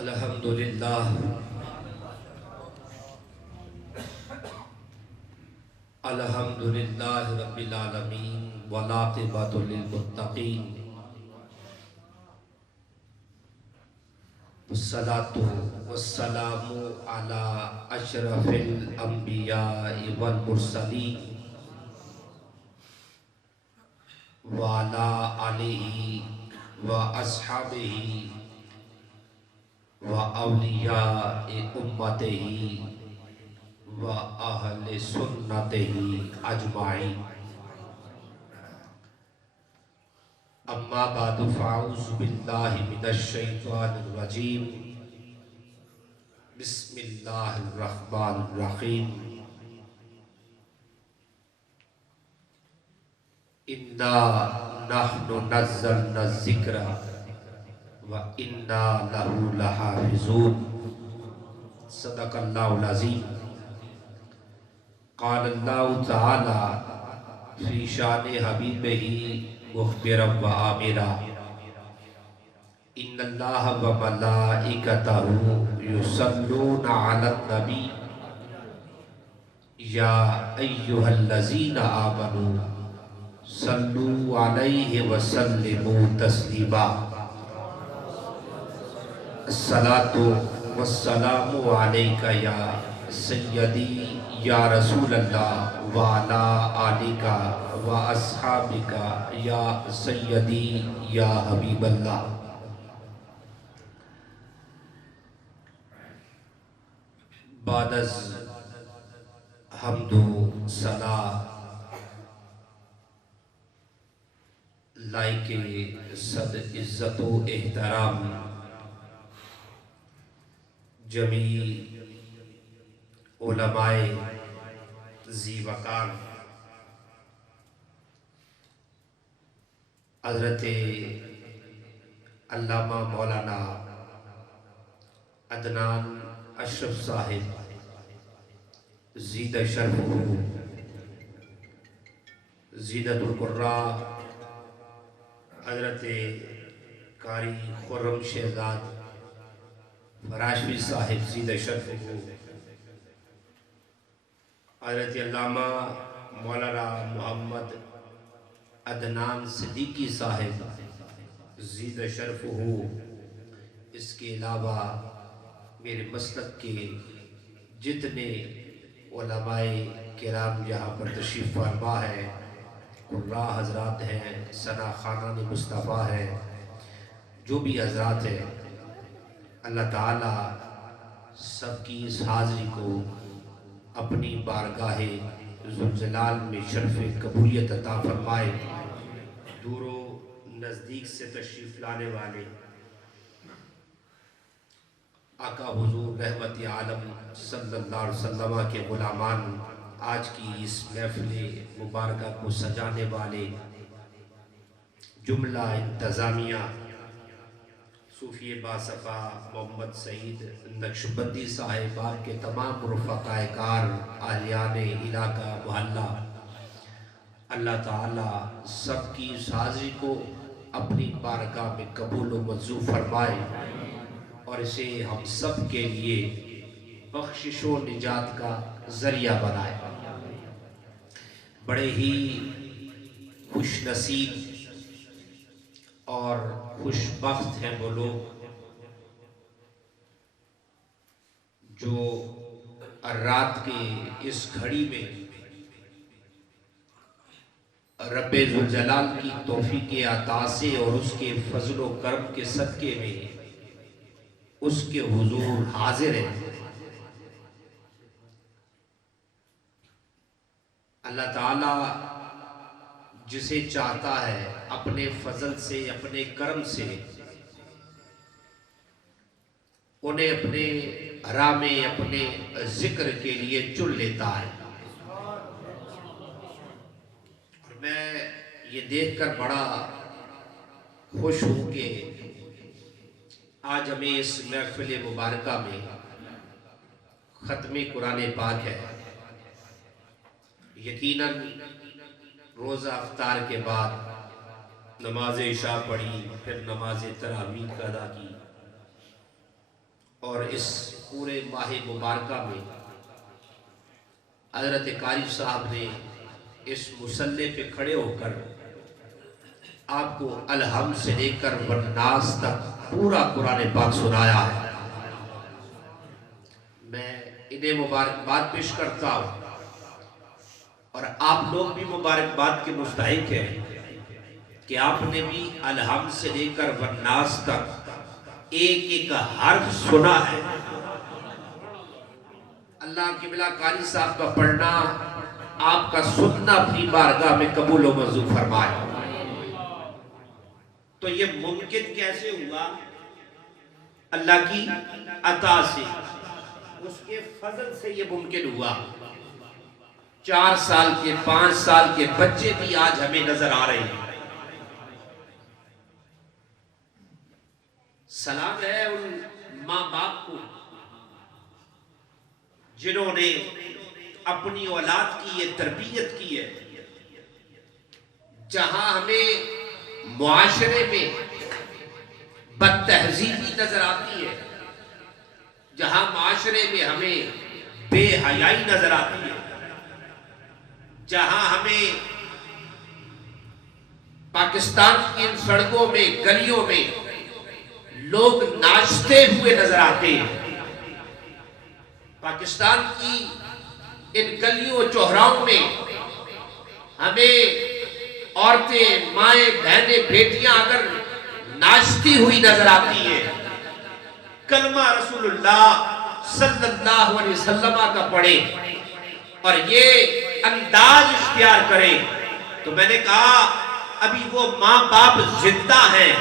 الحمدللہ الحمدللہ رب العالمین والعاقبۃ للمتقین والصلاۃ والسلام علی اشرف الانبیاء والمرسلین وعلی آلہ واصحابہ واولیاء امتہ وأهل سنته أجمعين أما بعد فأعوذ بالله من الشيطان الرجيم بسم الله الرحمن الرحيم إنا نحن نزلنا الذكر وإنا له لحافظون صدق الله العظيم قال اللہ تعالی فی شان حبیبہ مخبرا و آمرا ان اللہ و ملائکتہ یصلون علی النبی یا ایہا الذین آمنوا صلوا علیہ وسلموا تسلیما الصلاۃ والسلام علیک یا سیدی یا رسول اللہ وعلا آلکا و اصحابکا یا سیدی یا حبیب اللہ. بعد از حمد و ثنا لائق صد عزت و احترام جمیع علماء ذی وقار حضرت علامہ مولانا عدنان اشرف صاحب زید شرفہ زینت القراء حضرت قاری خرم شہزاد فراشوی صاحب زید شرفہ حضرت علامہ مولانا محمد عدنان صدیقی صاحب زید شرفہ، اس کے علاوہ میرے مسلک کے جتنے علماء کرام یہاں پر تشریف فرما ہیں، قراء حضرات ہیں، ثنا خانان مصطفیٰ ہیں، جو بھی حضرات ہیں، اللہ تعالی سب کی اس حاضری کو اپنی بارگاہ ذوالجلال میں شرف قبولیت عطا فرمائے. دور و نزدیک سے تشریف لانے والے آقا حضور رحمت عالم صلی اللہ علیہ وسلم کے غلامان، آج کی اس محفل مبارکہ کو سجانے والے جملہ انتظامیہ صوفی باصفا محمد سعید نقشبندی صاحب، آپ کے تمام رفقائے کار، اہلیان علاقہ محلہ، اللہ تعالی سب کی اس حاضری کو اپنی بارگاہ میں قبول و منظور فرمائے اور اسے ہم سب کے لیے بخشش و نجات کا ذریعہ بنائے. بڑے ہی خوش نصیب اور خوش بخت ہیں وہ لوگ جو رات کے اس گھڑی میں رب ذوالجلال کی توفیق عطا سے اور اس کے فضل و کرم کے صدقے میں اس کے حضور حاضر ہیں. اللہ تعالی جسے چاہتا ہے اپنے فضل سے، اپنے کرم سے انہیں اپنے راہ میں اپنے ذکر کے لیے چن لیتا ہے. اور میں یہ دیکھ کر بڑا خوش ہوں کہ آج ہمیں اس محفل مبارکہ میں ختم قرآن پاک ہے. یقیناً روزہ افطار کے بعد نماز عشاء پڑھی، پھر نماز تراویح ادا کی، اور اس پورے ماہ مبارکہ میں حضرت قاری صاحب نے اس مصلی پہ کھڑے ہو کر آپ کو الحم سے لے کر والناس تک پورا قرآن پاک سنایا ہے۔ میں انہیں مبارکباد پیش کرتا ہوں اور آپ لوگ بھی مبارکباد کے مستحق ہیں کہ آپ نے بھی الحم سے لے کر والناس تک ایک ایک حرف سنا ہے۔ اللہ کی بلا قاری صاحب کا پڑھنا، آپ کا سننا اپنی بارگاہ میں قبول و منظور فرمائے۔ تو یہ ممکن کیسے ہوا؟ اللہ کی عطا سے، اس کے فضل سے یہ ممکن ہوا۔ 4 سال کے 5 سال کے بچے بھی آج ہمیں نظر آ رہے ہیں۔ سلام ہے ان ماں باپ کو جنہوں نے اپنی اولاد کی یہ تربیت کی ہے۔ جہاں ہمیں معاشرے میں بد تہذیبی نظر آتی ہے، جہاں معاشرے میں ہمیں بے حیائی نظر آتی ہے، جہاں ہمیں پاکستان کی ان سڑکوں میں گلیوں میں لوگ ناچتے ہوئے نظر آتے ہیں، پاکستان کی ان گلیوں چوراہوں میں ہمیں عورتیں، مائیں، بہنیں، بیٹیاں اگر ناچتی ہوئی نظر آتی ہیں، کلمہ رسول اللہ صلی اللہ علیہ وسلم کا پڑھے اور یہ انداز اختیار کرے، تو میں نے کہا ابھی وہ ماں باپ زندہ ہیں،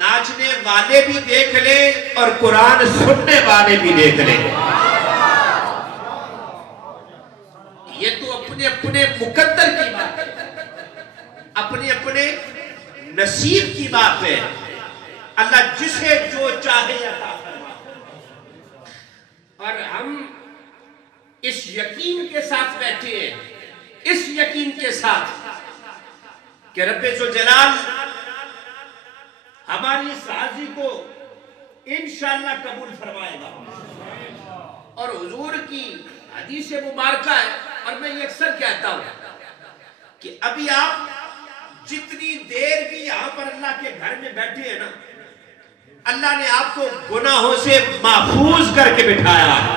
ناچنے والے بھی دیکھ لیں اور قرآن سننے والے بھی دیکھ لیں۔ یہ تو اپنے اپنے مقدر کی بات ہے، اپنے اپنے نصیب کی بات ہے، اللہ جسے جو چاہے عطا فرمائے۔ اور ہم اس یقین کے ساتھ بیٹھے ہیں، اس یقین کے ساتھ کہ رب ذوالجلال ہماری اس حاضری کو انشاءاللہ قبول فرمائے گا۔ اور حضور کی حدیث مبارکہ ہے، اور میں یہ اکثر کہتا ہوں کہ ابھی آپ جتنی دیر بھی یہاں پر اللہ کے گھر میں بیٹھے ہیں نا، اللہ نے آپ کو گناہوں سے محفوظ کر کے بٹھایا ہے،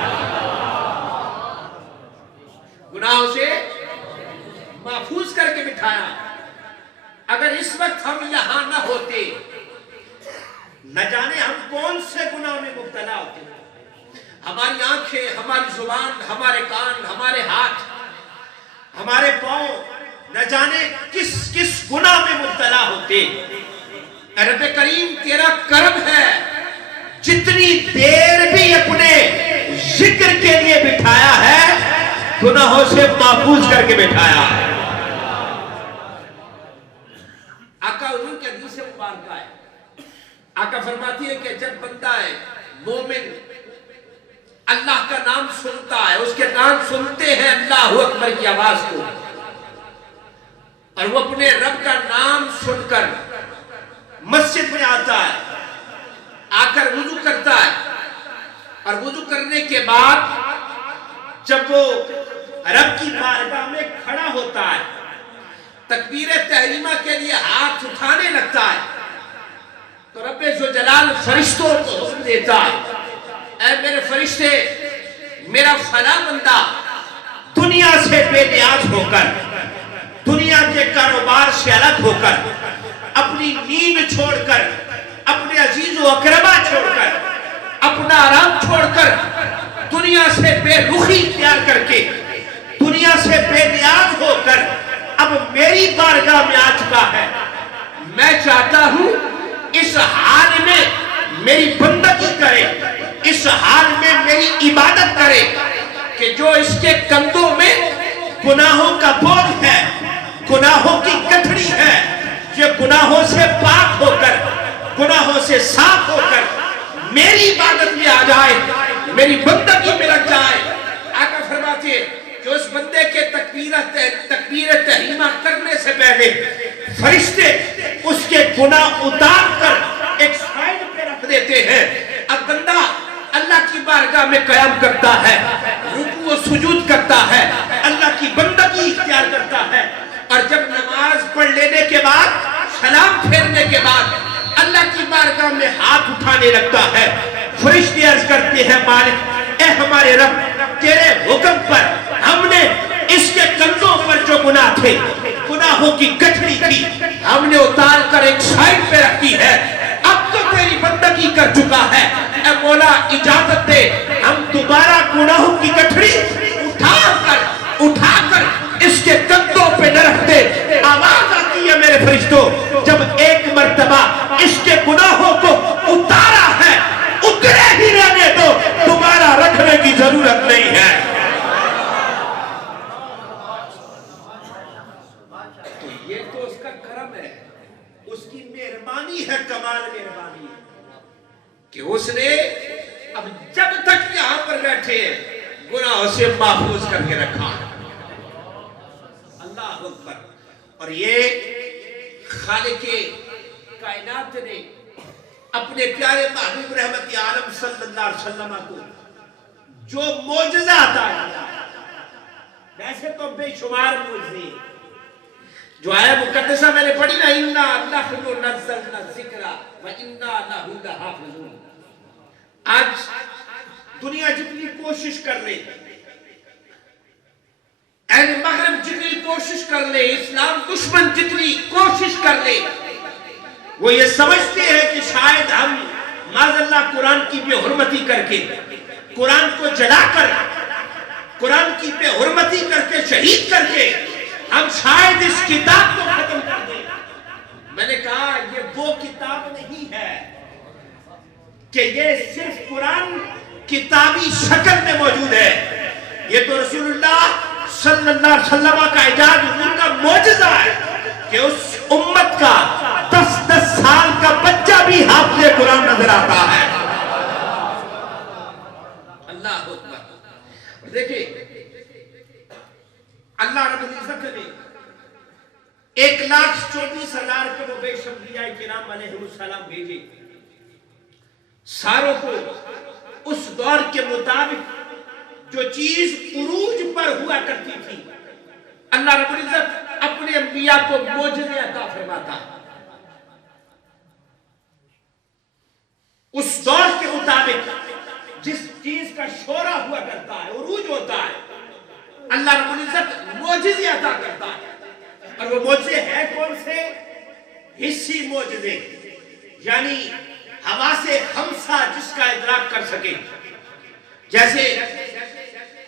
گناہوں سے محفوظ کر کے بٹھایا ہے۔ اگر اس وقت ہم یہاں نہ ہوتے، نہ جانے ہم کون سے گناہ میں مبتلا ہوتے، ہماری آنکھیں، ہماری زبان، ہمارے کان، ہمارے ہاتھ، ہمارے پاؤں نہ جانے کس کس گناہ میں مبتلا ہوتے۔ رب کریم تیرا کرم ہے، جتنی دیر بھی اپنے ذکر کے لیے بٹھایا ہے، گناہوں سے محفوظ کر کے بٹھایا ہے۔ آقا حضور کے حدیث مبارکہ ہے، آقا فرماتی ہے کہ جب بندہ ہے مومن اللہ کا نام سنتا ہے، اس کے نام سنتے ہیں اللہ اکبر کی آواز کو، اور وہ اپنے رب کا نام سن کر مسجد میں آتا ہے، آ کر وضو کرتا ہے، اور وضو کرنے کے بعد جب وہ رب کی بارگاہ میں کھڑا ہوتا ہے، تکبیر تحریمہ کے لیے ہاتھ اٹھانے لگتا ہے، تو رب ذوالجلال فرشتوں کو حکم دیتا ہے، اے میرے فرشتے، میرا فلاں بندہ دنیا سے بے نیاز ہو کر، دنیا کے کاروبار سے الگ ہو کر، اپنی نیند چھوڑ کر، اپنے عزیز و اقربا چھوڑ کر، اپنا آرام چھوڑ کر، دنیا سے بے رخی اختیار کر کے، دنیا سے بے نیاز ہو کر اب میری بارگاہ میں آ چکا ہے۔ میں چاہتا ہوں اس حال میں میری بندگی کرے، اس حال میں میری عبادت کرے کہ جو اس کے کندھوں میں گناہوں کا بوجھ ہے، گناہوں کی گٹھڑی ہے، یہ گناہوں سے پاک ہو کر، گناہوں سے صاف ہو کر میری عبادت میں آ جائے، میری بندگی میں لگ جائے۔ آقا فرماتے ہیں کہ اس بندے کے تکبیر تحریمہ کرنے سے پہلے فرشتے اس کے گناہ اتار کر ایک سائڈ پہ رکھ دیتے ہیں۔ اب بندہ بارگاہ میں قیام کرتا ہے، رکوع و سجود کرتا ہے، اللہ کی بندگی اختیار کرتا ہے، اور جب نماز پڑھ لینے کے بعد، سلام پھیرنے کے بعد اللہ کی بارگاہ میں ہاتھ اٹھانے لگتا ہے، فرشتے عرض کرتے ہیں مالک اے ہمارے رب، تیرے حکم پر ہم نے اس کے کندھوں پر جو گناہ تھے، گناہوں کی گٹھڑی تھی، ہم نے اتار کر ایک سائڈ پہ رکھی ہے، اب تو تیری بندگی کر چکا ہے، اے مولا اجازت دے ہم دوبارہ گناہوں کی گٹھڑی اٹھا کر اس کے کندھوں پہ نہ رکھ دے۔ آواز آتی ہے میرے فرشتوں، جب ایک مرتبہ اس کے گناہوں کو اتارا ہے، اترے ہی رہنے دو، دوبارہ رکھنے کی ضرورت نہیں ہے۔ تو یہ تو اس کا کرم ہے، اس کی مہربانی ہے، کمال مہربانی ہے کہ اس نے اب جب تک یہاں پر بیٹھے گناہوں سے محفوظ کر کے رکھا۔ اللہ اکبر۔ اور یہ خالق کائنات نے اپنے پیارے محبوب رحمت عالم صلی اللہ علیہ وسلم کو جو معجزہ عطا کیا، ویسے تو بے شمار معجزے جو آیت مقدسہ میں نے پڑھی نا، اِنَّا نَحْنُ نَزَّلْنَا الذِّکْرَ وَإِنَّا لَهُ لَحَافِظُونَ۔ آج دنیا جتنی کوشش کر لے، اہل مغرب جتنی کوشش کر لے، اسلام دشمن جتنی کوشش کر لے، وہ یہ سمجھتے ہیں کہ شاید ہم معاذ اللہ قرآن کی بے حرمتی کر کے، قرآن کو جلا کر، قرآن کی بے حرمتی کر کے، شہید کر کے ہم شاید اس کتاب کو ختم کر دیں۔ میں نے کہا یہ وہ کتاب نہیں ہے کہ یہ صرف قرآن کتابی شکل میں موجود ہے، یہ تو رسول اللہ صلی اللہ علیہ وسلم کا اعجاز، حضور کا معجزہ ہے کہ اس امت کا 10 سال کا بچہ بھی حافظ قرآن نظر آتا ہے۔ اللہ اکبر۔ دیکھیں اللہ رب العزت نے 1,24,000 کے وہ بے شمریہ کرام علیہ السلام بھیجے، ساروں کو اس دور کے مطابق جو چیز عروج پر ہوا کرتی تھی، اللہ رب العزت اپنے انبیاء کو معجزے عطا فرماتا۔ اس دور کے مطابق جس چیز کا شورا ہوا کرتا ہے، عروج ہوتا ہے، اللہ رب العزت معجزے عطا کرتا ہے۔ اور وہ معجزے ہیں کون سے؟ حسی معجزے، یعنی حواس خمسہ جس کا ادراک کر سکے، جیسے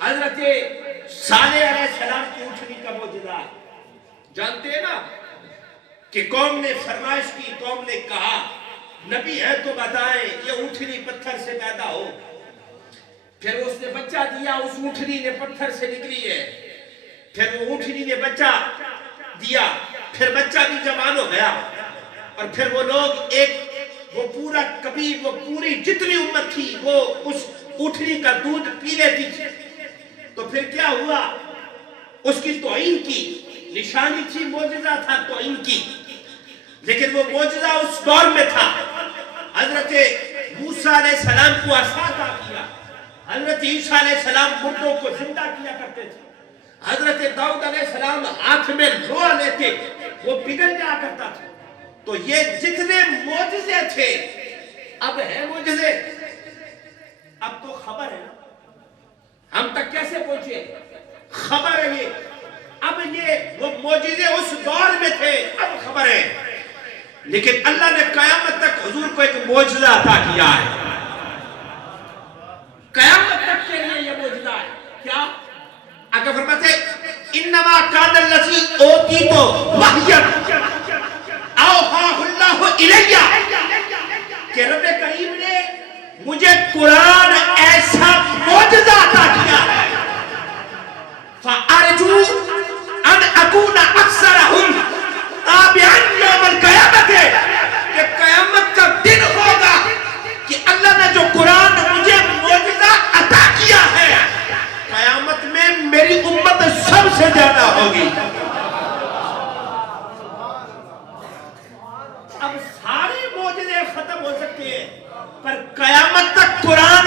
حضرت صالح علیہ السلام کی اونٹنی کا معجزہ ہے۔ جانتے ہیں نا کہ قوم نے فرمائش کی، قوم نے کہا نبی ہے تو بتائیں یہ اونٹنی پتھر سے پیدا ہو۔ پھر اس نے بچہ دیا، اس اونٹنی نے پتھر سے نکلی ہے، پھر وہ اونٹنی نے بچہ دیا، پھر بچہ بھی جوان ہو گیا، اور پھر وہ لوگ وہ پورا کبیر، وہ پوری جتنی امت تھی وہ اس اونٹنی کا دودھ پی لیتی تھی۔ تو پھر کیا ہوا؟ اس کی توہین کی، نشانی تھی، معجزہ تھا توہین کی، لیکن وہ معجزہ اس دور میں تھا۔ حضرت موسیٰ علیہ السلام کو عصا عطا کیا، حضرت عیسیٰ علیہ السلام مردوں کو زندہ کیا کرتے تھے، حضرت داؤد علیہ السلام ہاتھ میں لوہا لیتے وہ پگھل جایا کرتا تھا۔ تو یہ جتنے معجزے تھے اب ہیں معجزے، اب تو خبر ہے ہم تک کیسے پہنچے، خبر ہے یہ، اب یہ وہ معجزے اس دور میں تھے، اب خبر ہے، لیکن اللہ نے قیامت تک حضور کو ایک معجزہ عطا کیا ہے، قیامت تک کے لیے یہ معجزہ ہے۔ کیا؟ آقا فرماتے انما کان الذی اوتیتو وحیا اوحاہ اللہ الیہ، کہ رب کریم نے مجھے قرآن ایسا معجزہ عطا کیا ہے، فارجو ان اکون اکثرہم تابعا یوم القیامت، کہ قیامت کا دن ہوگا کہ اللہ نے جو قرآن مجھے معجزہ عطا کیا ہے، قیامت میں میری امت سب سے زیادہ ہوگی۔ اب سارے معجزے ختم ہو سکتے ہیں، پر قیامت تک قرآن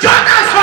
1400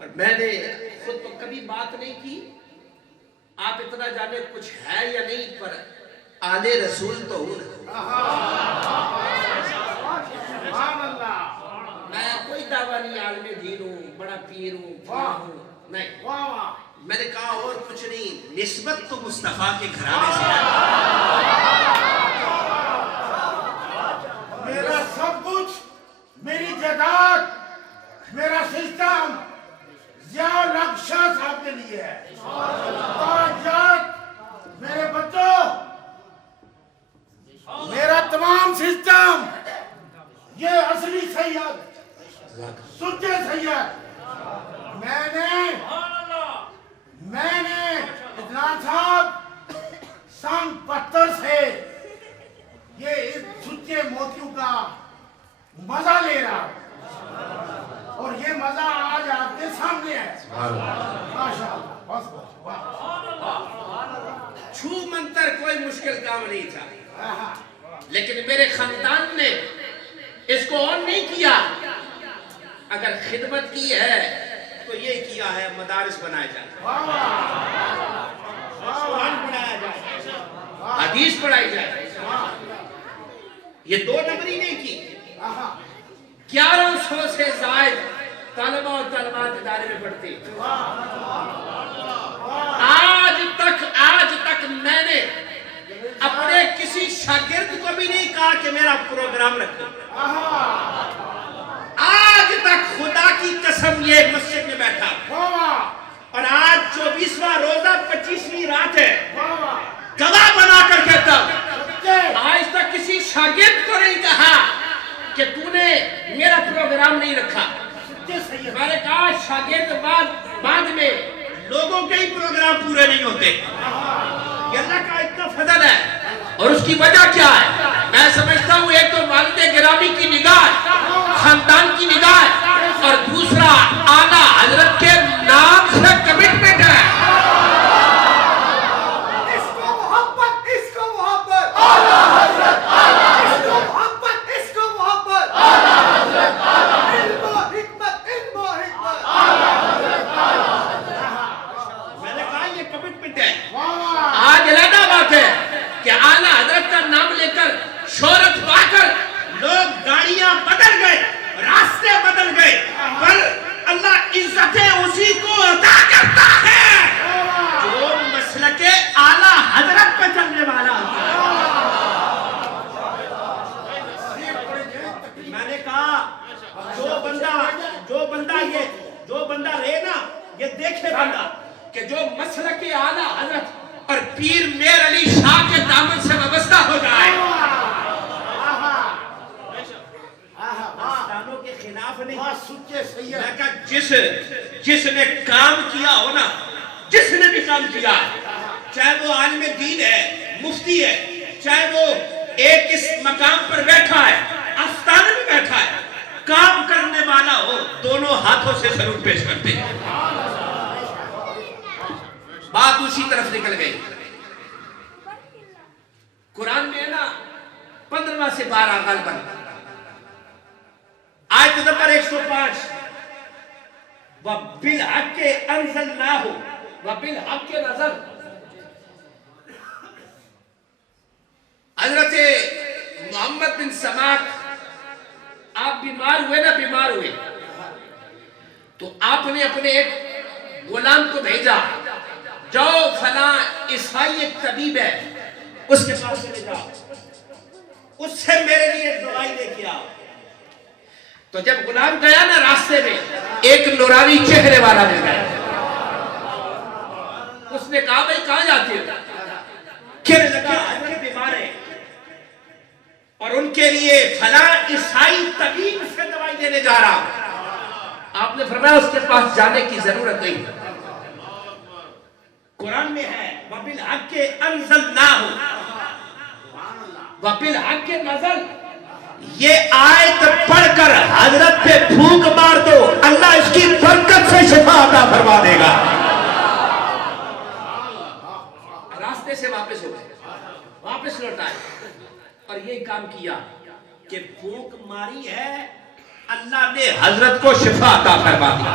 اور میں نے خود تو کبھی بات نہیں کی، آپ اتنا جانے کچھ ہے یا نہیں، پر آل رسول تو ہوں میں کوئی دعویٰ نہیں عالم دین ہوں، بڑا پیر ہوں، نہیں، میں نے کہا اور کچھ نہیں، نسبت تو مصطفیٰ کے گھرانے سے ہے۔ میرا سب کچھ، میری جائیداد، میرا سسٹم ضیاء الحق شاہ صاحب کے لیے ہے۔ کاغذات، میرے بچوں، میرا تمام سسٹم، یہ اصلی سید، سچے سید۔ میں نے عدنان صاحب سن 72 سے یہ اس سچے موتیوں کا مزہ لے رہا، اور یہ مزہ آج آپ کے سامنے ہے۔ ماشاءاللہ، بس چھو منتر کوئی مشکل کام نہیں تھا، لیکن میرے خاندان نے اس کو آن نہیں کیا۔ اگر خدمت کی ہے تو یہ کیا ہے، مدارس بنائے جائیں، قرآن پڑھایا جائے، حدیث پڑھائی جائے۔ یہ 2 نمبری نہیں کی، 1100 سے زائد طالبہ اور طالبات ادارے میں پڑھتے۔ آج تک میں نے اپنے کسی شاگرد کو بھی نہیں کہا کہ میرا پروگرام رکھو۔ آج تک خدا کی قسم یہ مسجد میں بیٹھا، اور آج 24واں روزہ 25ویں رات ہے، گواہ بنا کر کہتا ہوں، آج تک کسی شاگرد کو نہیں کہا کہ تو نے میرا پروگرام نہیں رکھا۔ میں نے کہا شاگرد بعد میں لوگوں کے ہی پروگرام پورے نہیں ہوتے، یہ اللہ کا اتنا فضل ہے۔ اور اس کی وجہ کیا ہے؟ میں سمجھتا ہوں ایک تو والد گرامی کی نگاہ، خاندان کی نگاہ، اور دوسرا اعلیٰ حضرت کے نام سے کمٹمنٹ ہے۔ اس کو محبت، اعلیٰ حضرت، اس کو محبت، اس کو محبت، اعلیٰ حضرت، علم و حکمت، میں نے کہا یہ کمٹمنٹ ہے۔ آج علیحدہ بات ہے کہ اعلیٰ حضرت کا نام لے کر شہرت پا کر لوگ گاڑیاں بدل گئے، راستے بدل گئے، پر اللہ عزتیں اسی کو عطا کرتا ہے جو مسلک اعلیٰ حضرت پہ چلنے والا ہوتا ہے۔ میں نے کہا جو بندہ رہے نا، یہ دیکھے بندہ کہ جو مسلک اعلیٰ حضرت اور پیر میر علی شاہ کے دامن سے وابستہ ہو جائے، آستانوں کے خلاف نہیں، میں کہا جس نے کام کیا ہو نا، جس نے بھی کام کیا ہے، چاہے وہ عالم دین ہے، مفتی ہے، چاہے وہ ایک اس مقام پر بیٹھا ہے، آستانے میں بیٹھا ہے، کام کرنے والا ہو، دونوں ہاتھوں سے سلوٹ پیش کرتے ہیں۔ بات اسی طرف نکل گئی۔ قرآن میں ہے نا 15واں سے 12 غالباً، آیت نمبر 105، وَبِالْحَقِّ أَنزَلْنَاهُ وَبِالْحَقِّ نَزَلَ۔ حضرت محمد بن سماک آپ بیمار ہوئے تو آپ نے اپنے ایک غلام کو بھیجا، جاؤ فلاں عیسائی ایک طبیب ہے، اس کے پاس چلے جاؤ، اس سے میرے لیے ایک دوائی لے کے آؤ۔ تو جب غلام گیا نا، راستے میں ایک نورانی چہرے والا مل گیا۔ اس نے کہا بھائی کہاں جاتے ہو؟ کہنے لگا حضرت بیمار ہے اور ان کے لیے فلاں عیسائی طبیب سے دوائی دینے جا رہا ہوں۔ آپ نے فرمایا اس کے پاس جانے کی ضرورت نہیں، قرآن میں ہے وَبِالْحَقِّ أَنزَلْنَاهُ وَبِالْحَقِّ نَزَلَ۔ یہ آیت پڑھ کر حضرت پہ پھونک مار دو، اللہ اس کی برکت سے شفا عطا فرما دے گا۔ راستے سے واپس ہو گئے، واپس لوٹائے، اور یہ کام کیا کہ پھونک ماری ہے، اللہ نے حضرت کو شفا عطا فرما دیا۔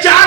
4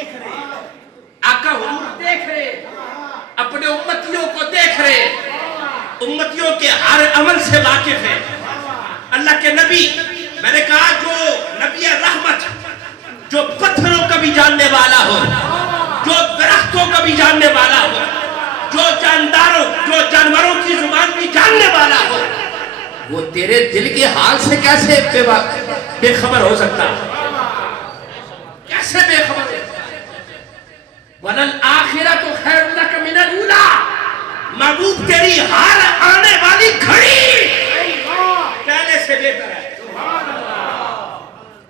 دیکھ رہے, آقا حضور دیکھ رہے, اپنے امتیوں کو دیکھ رہے, امتیوں کے ہر عمل سے واقف ہے. اللہ کے نبی, میں نے کہا جو نبی رحمت, جو پتھروں کا بھی جاننے والا ہو, جو درختوں کا بھی جاننے والا ہو, جو جانوروں کی زبان بھی جاننے والا ہو, وہ تیرے دل کے حال سے کیسے بے خبر ہو سکتا, کیسے بے خبر ہو سکتا. وَلَلْآخِرَةُ خَيْرٌ لَكَ مِنَ الْأُولَىٰ, محبوب تیری ہر آنے والی گھڑی پہلے سے بہتر ہے.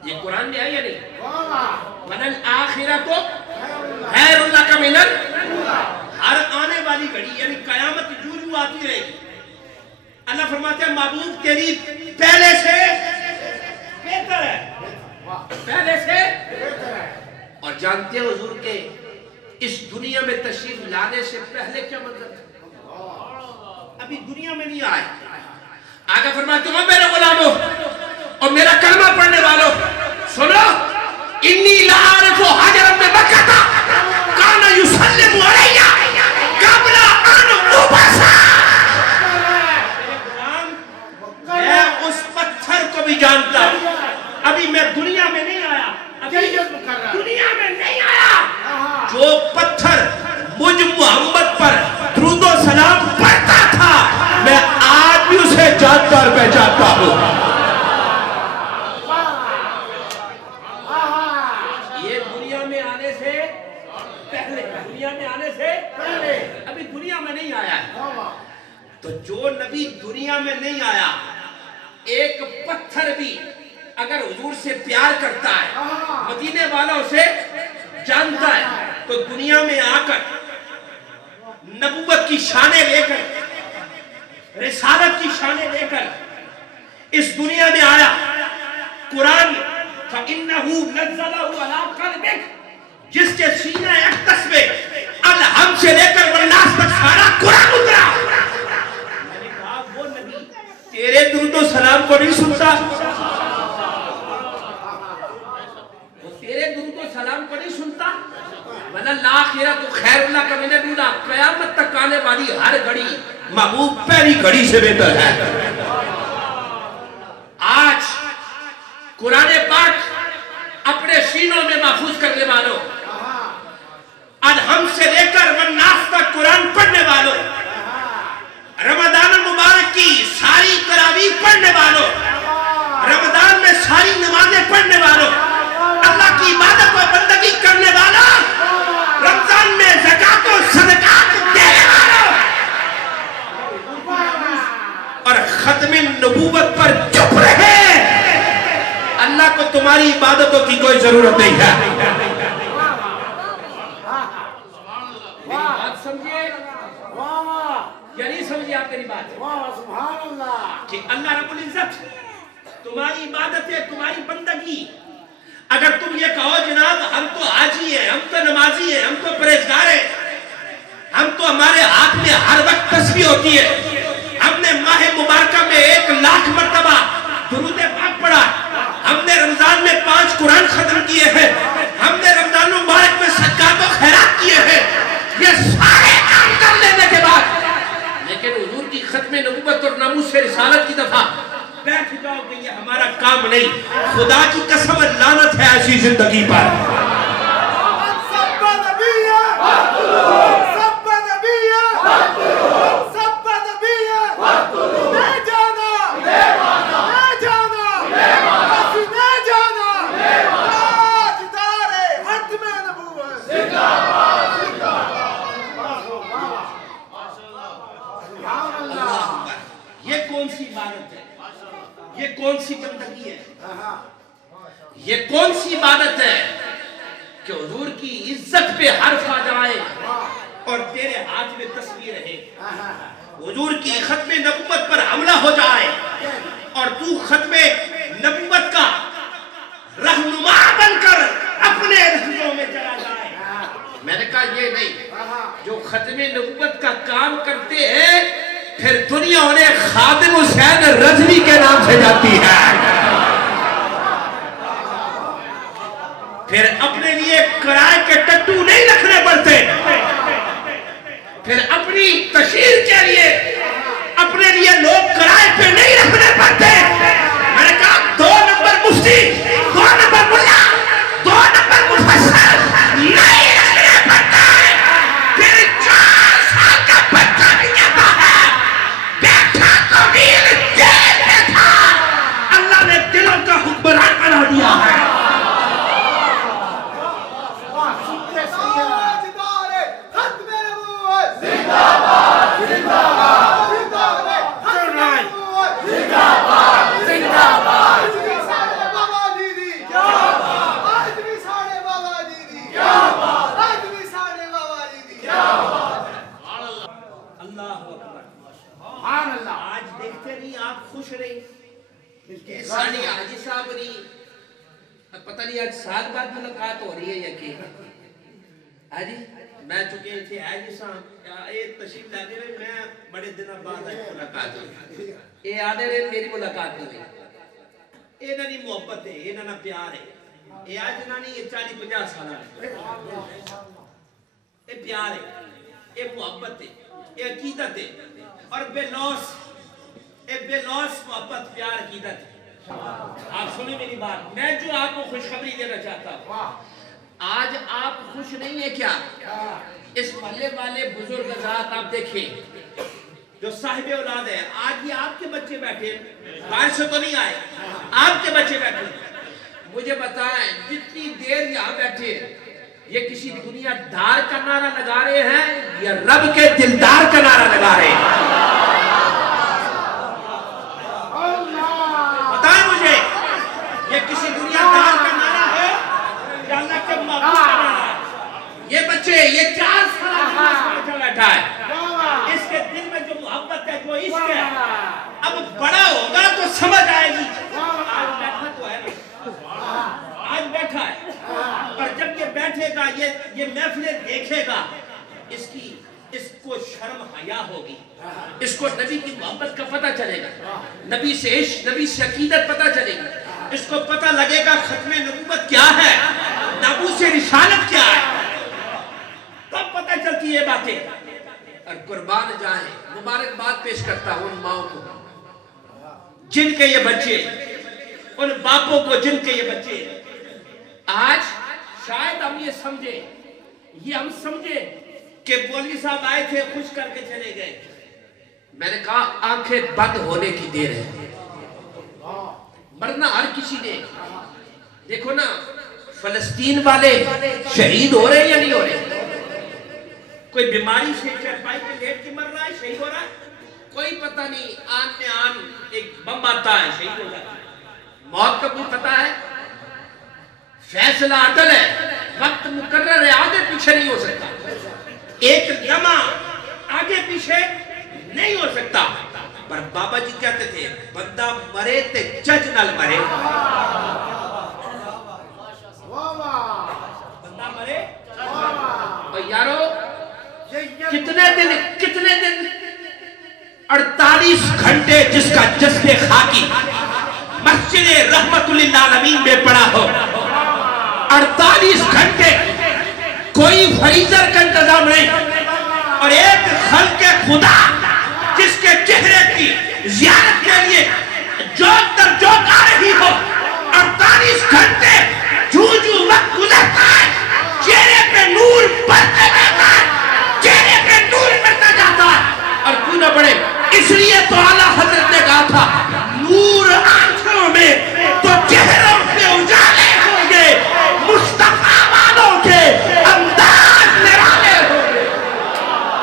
یہ قرآن میں ہے یا نہیں؟ وَلَلْآخِرَةُ خَيْرٌ لَكَ مِنَ الْأُولَىٰ, ہر آنے والی گھڑی یعنی قیامت جو آتی رہے گی. اللہ فرماتے ہیں محبوب تیری پہلے سے بہتر ہے, پہلے سے بہتر ہے. اور جانتے ہیں حضور کے اس دنیا میں تشریف لانے سے پہلے کیا منظر تھا؟ ابھی دنیا میں نہیں آئے. آگے فرماتے ہیں میرے غلاموں اور میرا کلمہ پڑھنے والوں, سنو, انی لعارف حجرا میں مکہ تھا کانا یسلم علیہ قبل ان ابعث. میں اس پتھر کو بھی جانتا ہوں, ابھی میں دنیا میں نہیں آیا, دنیا میں نہیں آیا. جو پتھر مجھ محمد پر درود و سلام پڑھتا تھا, میں آج بھی اسے جانتا اور پہچانتا ہوں. یہ دنیا میں آنے سے پہلے, دنیا میں آنے سے پہلے, ابھی دنیا میں نہیں آیا ہے. تو جو نبی دنیا میں نہیں آیا, ایک پتھر بھی اگر حضور سے پیار کرتا ہے, مدینے والا اسے جانتا ہے, تو دنیا میں آ کر نبوت کی شانیں لے کر, رسالت کی شانیں لے کر اس دنیا میں آیا. قرآن فَإِنَّهُ نَزَّلَهُ عَلَىٰ قَلْبِكَ, جس کے سینہ اقدس میں الحم سے لے کر والناس تک سارا قرآن اترا. میں نے کہا وہ نبی تیرے درود و سلام کو نہیں سنتا, وہ تیرے درود و سلام کو نہیں سنتا. وَلَلْآخِرَةُ خَيْرٌ لَكَ مِنَ الْأُولَىٰ, قیامت تک آنے والی ہر گھڑی محبوب پہلی گھڑی سے بہتر ہے. آج قرآن پاک اپنے سینوں میں محفوظ کرنے والوں, الحم سے لے کر والناس تک قرآن پڑھنے والوں, رمضان المبارک کی ساری تراویح پڑھنے والوں, رمضان میں ساری نمازیں پڑھنے والوں, اللہ کی عبادت و بندگی کرنے والوں, رمضان میں زکات و صدقات دینے والوں, اور ختم نبوت پر چپ رہے, اللہ کو تمہاری عبادتوں کی کوئی ضرورت نہیں ہے. بات سمجھے یا نہیں سمجھے آپ میری بات؟ کہ اللہ رب العزت تمہاری عبادت ہے, تمہاری بندگی. اگر تم یہ کہو جناب ہم تو حاجی ہیں, ہم تو نمازی ہیں, ہم تو پرہیزگار ہیں, ہم تو ہمارے ہاتھ میں ہر وقت تسبیح ہوتی ہے, ہم نے ماہ مبارکہ میں 1,00,000 مرتبہ درود پاک پڑھا, ہم نے رمضان میں 5 قرآن ختم کیے ہیں, ہم نے رمضان مبارک میں صدقات و خیرات کیے ہیں, یہ سارے کام کر لینے کے بعد لیکن حضور کی ختم نبوت اور ناموس سے رسالت کی دفعہ بیٹھ جاؤ کہ یہ ہمارا کام نہیں. خدا کی قسم لعنت ہے ایسی زندگی پر. یہ کون سی عبادت ہے, یہ کون سی بندگی ہے, یہ کون سی عبادت ہے کہ حضور کی عزت پہ حرف آ جائے اور تیرے ہاتھ میں تصویر رہے, حضور کی ختم نبوت پر حملہ ہو جائے اور تو ختم نبوت کا رہنما بن کر اپنے رہنوں میں چلا جائے. میں نے کہا یہ نہیں, جو ختم نبوت کا کام کرتے ہیں پھر دنیا انہیں خادم حسین رضوی کے نام سے جاتی ہے, پھر اپنے لیے کرائے کے ایک سال بعد ملاقات ہو رہی ہے یقین ہاں جی میں چکے تھے ہے جی صاحب یہ تشریف لاتے رہے میں بڑے دنوں بعد ملاقات ہوئی یہ آنے رہے میری ملاقات ہوئی یہ نہ نہیں محبت ہے یہ نہ پیار ہے یہ آج نہ نہیں یہ 40-50 سال ہے یہ پیار ہے یہ محبت ہے یہ عقیدت ہے اور بے لوس محبت پیار عقیدت ہے آپ سنیں میری بات میں جو آپ کو خوشخبری دینا چاہتا ہوں آج آپ خوش نہیں ہیں کیا اس محلے والے بزرگ ذات آپ دیکھیں جو صاحب اولاد ہے آج یہ آپ کے بچے بیٹھے باہر سے تو نہیں آئے آپ کے بچے بیٹھے مجھے بتائیں جتنی دیر یہاں بیٹھے یہ کسی دنیا دار کا نعرہ لگا رہے ہیں یا رب کے دلدار کا نعرہ لگا رہے ہیں بتائیں مجھے یہ کسی دنیا دار کا نعرہ ہے یا اللہ کے محبوب کا نعرہ ہے یہ بچے یہ 4 سال بیٹھا ہے اس کے دل میں جو محبت ہے جو عشق ہے اب بڑا ہوگا تو سمجھ آئے گی آج بیٹھا تو ہے نا آج بیٹھا ہے اور جب یہ بیٹھے گا یہ محفلیں دیکھے گا اس کو شرم حیا ہوگی اس کو نبی کی محبت کا پتہ چلے گا نبی سے عشق نبی سے عقیدت پتہ چلے گی اس کو پتہ لگے گا ختم نبوت کیا ہے ناموس رسالت کیا ہے تب پتہ چلتی ہے باتیں اور قربان جائیں مبارکباد پیش کرتا ہوں ان ماؤں کو جن کے یہ بچے ان باپوں کو جن کے یہ بچے آج شاید ہم یہ سمجھے کہ مولوی صاحب آئے تھے خوش کر کے چلے گئے میں نے کہا آنکھیں بند ہونے کی دیر ہے مرنا ہر کسی نے دیکھو نا فلسطین والے شہید ہو رہے ہیں یا نہیں ہو رہے کوئی بیماری سے چرپائی پہ لیٹ کے مر رہا ہے شہید ہو رہا ہے کوئی پتہ نہیں آن میں آن ایک بم آتا ہے شہید ہو جاتا ہے موت کا کوئی پتہ ہے فیصلہ عدل ہے وقت مقرر ہے آگے پیچھے نہیں ہو سکتا ایک لمحہ آگے پیچھے نہیں ہو سکتا پر بابا جی کہتے تھے بندہ مرے تے جج نال مرے بندہ مرے اور یارو کتنے دن 48 گھنٹے جس کا جسد خاکی مسجد رحمت للعالمین میں پڑا ہو 48 گھنٹے کوئی فریزر کا انتظام نہیں اور ایک خلق خدا جس کے چہرے کی زیارت کے لیے جوک در جوک آ رہی ہو 48 گھنٹے جو وقت گزرتا ہے چہرے پہ نور بڑھتا جاتا ہے چہرے پہ نور بڑھتا جاتا ہے اور کیوں نہ بڑھے اس لیے تو اعلیٰ حضرت نے کہا تھا نور آنکھوں میں تو چہروں پہ اجالے ہوں گے مصطفیٰ والوں کے انداز نرالے ہوں گے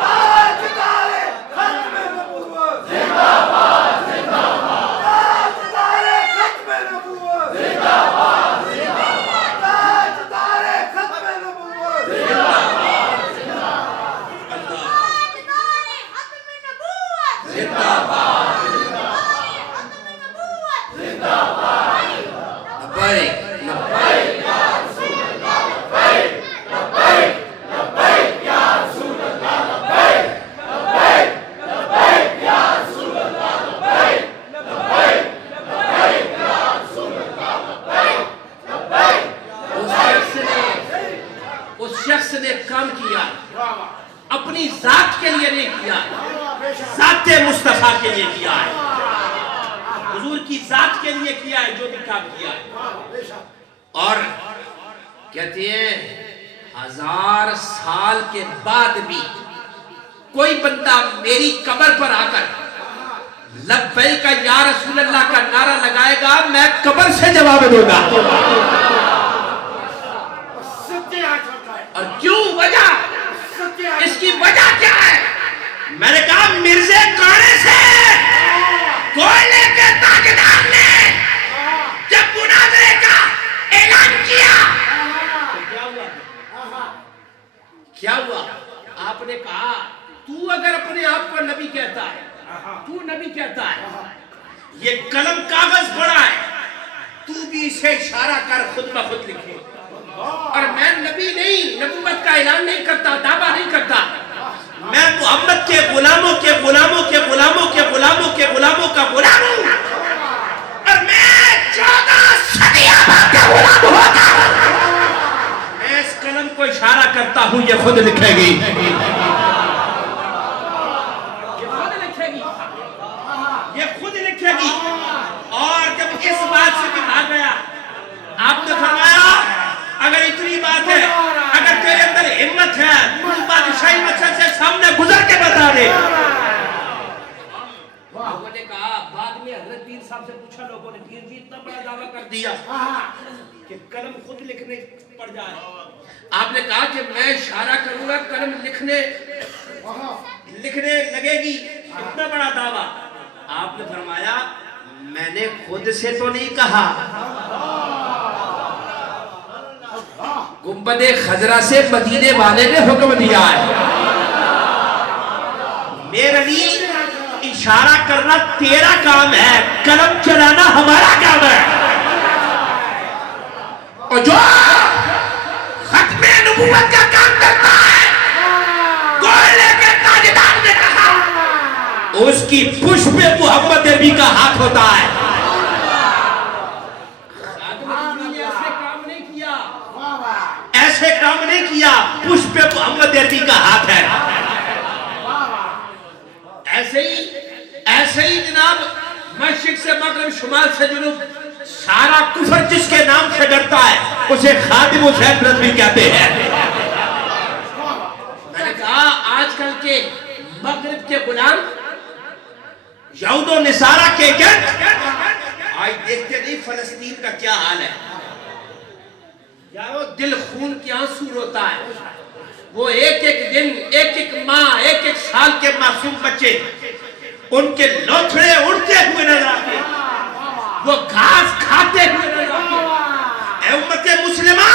تاجدار ختم نبوت زندہ باد زندہ باد تاجدار ختم نبوت زندہ باد زندہ باد تاجدار ختم نبوت زندہ باد زندہ باد تاجدار ختم نبوت زندہ باد زندہ باد لبیک لبیک یا رسول اللہ لبیک لبیک لبیک یا رسول اللہ لبیک لبیک لبیک یا رسول اللہ لبیک لبیک لبیک یا رسول اللہ لبیک لبیک اس شخص نے کام کیا اپنی ذات کے لیے نہیں کیا ذات مصطفیٰ کے لیے کیا ہے حضور کی ذات کے لیے کیا ہے جو بھی کام کیا ہے اور کہتے ہیں 1000 سال کے بعد بھی کوئی بندہ میری قبر پر آ کر لبیک یا رسول اللہ کا نعرہ لگائے گا میں قبر سے جواب دوں گا اور کیوں وجہ اس کی وجہ کیا ہے میں نے کہا مرزے کانے سے کوئلے کے تاجدار نے جب مناظرے کا اعلان کیا تو کیا ہوا آپ نے کہا تو اگر اپنے آپ کو نبی کہتا ہے تو نبی کہتا ہے یہ قلم کاغذ پڑا ہے تو بھی اسے اشارہ کر خود بخود لکھے. اور میں نبی نہیں، نبوت کا اعلان نہیں کرتا، دعویٰ نہیں کرتا. میں محمد کے غلاموں کے غلاموں کے غلاموں کے غلاموں کے غلاموں کا غلام ہوں. اور میں 14 صدیوں کا غلام ہوتا ہوں. میں اس قلم کو اشارہ کرتا ہوں، یہ خود لکھے گی. یہ خود لکھے گی. اور جب اس بات سے بھی بھاگ گیا، آپ نے فرمایا اگر اتنی بات ہے، اگر تیرے اندر ہمت ہے تو بادشاہی مچھر سے سامنے گزر کے بتا دے. لوگوں نے کہا، بعد میں حضرت پیر صاحب سے پوچھا لوگوں نے، پیر جی اتنا بڑا دعویٰ کر دیا کہ قلم خود لکھنے پڑ جائے. آپ نے کہا کہ میں اشارہ کروں گا، قلم لکھنے لگے گی. اتنا بڑا دعویٰ. آپ نے فرمایا میں نے خود سے تو نہیں کہا، گنبد خضرا سے مدینے والے نے حکم دیا ہے. میرے لیے اشارہ کرنا تیرا کام ہے، قلم چلانا ہمارا کام ہے. اور جو ختم نبوت کا کام کرتا ہے، کوئلے کے تاجدار نے کہا، اس کی پشت پہ محمد نبی کا ہاتھ ہوتا ہے. ایسے کام نہیں کیا، پشت پہ محمد نبی کا ہاتھ ہے. ایسے ہی جناب مشرق سے مغرب، شمال سے جنوب، سارا کفر جس کے نام سے ڈرتا ہے اسے خادم حسین رضوی کہتے ہیں. میں نے کہا آج کل کے مغرب کے غلام، یہود و نصارہ کے ایجنٹ آج دیکھتے نہیں فلسطین کا کیا حال ہے. یارو دل خون کی آنسو روتا ہے. وہ ایک ایک دن، ایک ایک ماہ، ایک ایک سال کے معصوم بچے، ان کے لوتھڑے اڑتے ہوئے نظر آتے ہیں، وہ گھاس کھاتے ہوئے نظر آتے ہیں. اے امت مسلمہ،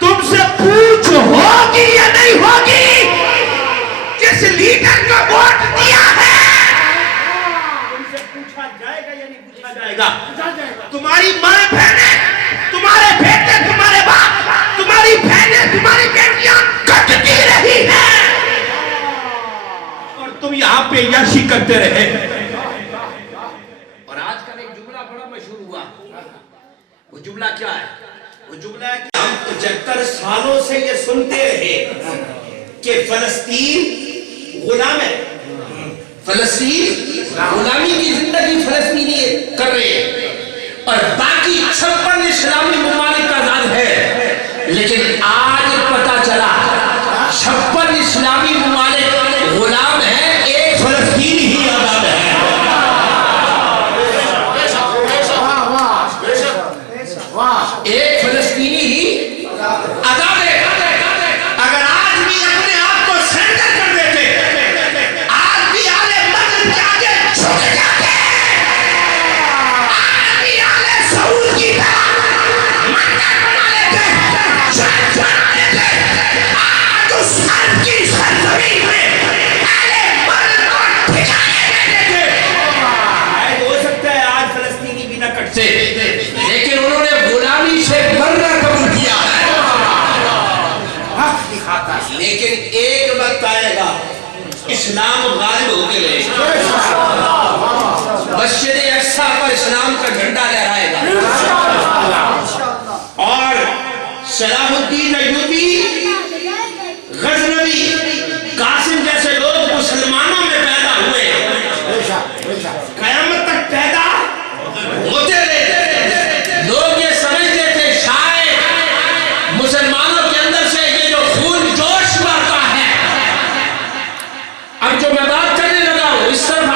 تم سے پوچھ ہوگی یا نہیں ہوگی؟ جس لیڈر کو ووٹ دیا ہے تم سے پوچھا جائے گا یا نہیں پوچھا جائے گا؟ تمہاری ماں بہنیں، تمہارے بیٹے، تمہارے باپ، تمہاری بہنیں، تمہاری بیٹیاں کٹتی رہی ہیں اور تم یہاں پہ یاشی کرتے رہے. اور آج کل ایک جملہ بڑا مشہور ہوا. وہ جملہ کیا ہے؟ وہ جملہ ہے کہ ہم 75 سالوں سے یہ سنتے رہے کہ فلسطین غلام ہے. فلسطین غلامی کی زندگی فلسطینی کر رہے ہیں اور باقی 56 اسلامی ممالک آزاد ہے. لیکن آج پتا چلا 56 اسلامی ممالک غلام ہیں، ایک فلسطین ہی آزاد ہے. ایک فلسطینی ہی آزاد ہے. اگر آج بھی اپنے آپ کو سرنڈر کر دیتے، آج بھی آلے مغرب کے آگے جھک جاتے، آج بھی آلے سعود کی طرح مندر بنا لیتے، چرچ بنا لیتے، آج اس سر کی سرزمین میں آلے مغرب کو ٹھکانے دیتے تھے. ہو سکتا ہے آج فلسطینی بھی نہ کٹ سے، لیکن انہوں نے غلامی سے مرنا قبول کیا ہے. لیکن ایک وقت آئے گا اسلام غالب ہو کے رہے گا، مسجد اقصیٰ پر اسلام کا جھنڈا لہرائے گا اور صلاح الدین ایوبی، غزنوی، قاسم جیسے لوگ مسلمانوں میں پیدا ہوئے، قیامت تک پیدا ہوتے رہے. لوگ یہ سمجھتے تھے شاید مسلمانوں کے اندر سے یہ جو خون جوش مارتا ہے. اب جو میں بات کرنے لگا ہوں اس طرف